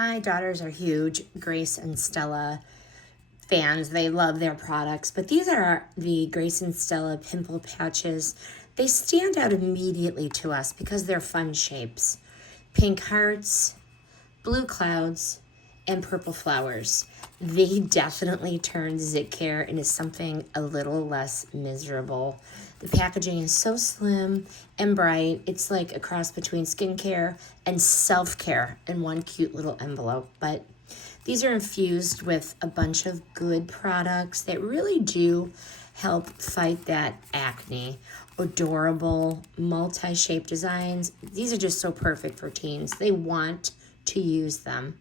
My daughters are huge Grace and Stella fans. They love their products, but these are the Grace and Stella pimple patches. They stand out immediately to us because they're fun shapes. Pink hearts, blue clouds, and purple flowers. They definitely turn Zit care into something a little less miserable. The packaging is so slim and bright. It's like a cross between skincare and self-care in one cute little envelope. But these are infused with a bunch of good products that really do help fight that acne. Adorable, multi-shape designs. These are just so perfect for teens. They want to use them.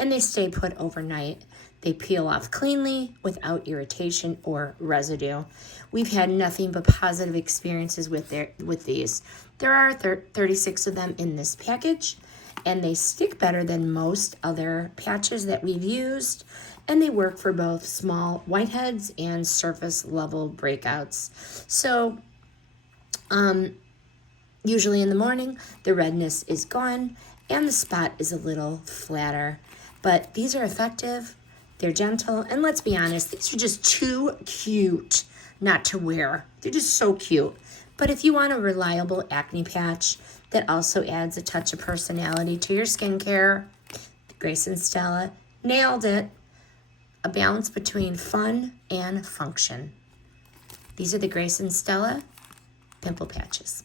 And they stay put overnight. They peel off cleanly without irritation or residue. We've had nothing but positive experiences with these. There are 36 of them in this package, and they stick better than most other patches that we've used, and they work for both small whiteheads and surface level breakouts. So usually in the morning, the redness is gone and the spot is a little flatter. But these are effective, they're gentle, and let's be honest, these are just too cute not to wear. They're just so cute. But if you want a reliable acne patch that also adds a touch of personality to your skincare, Grace and Stella nailed it. A balance between fun and function. These are the Grace and Stella pimple patches.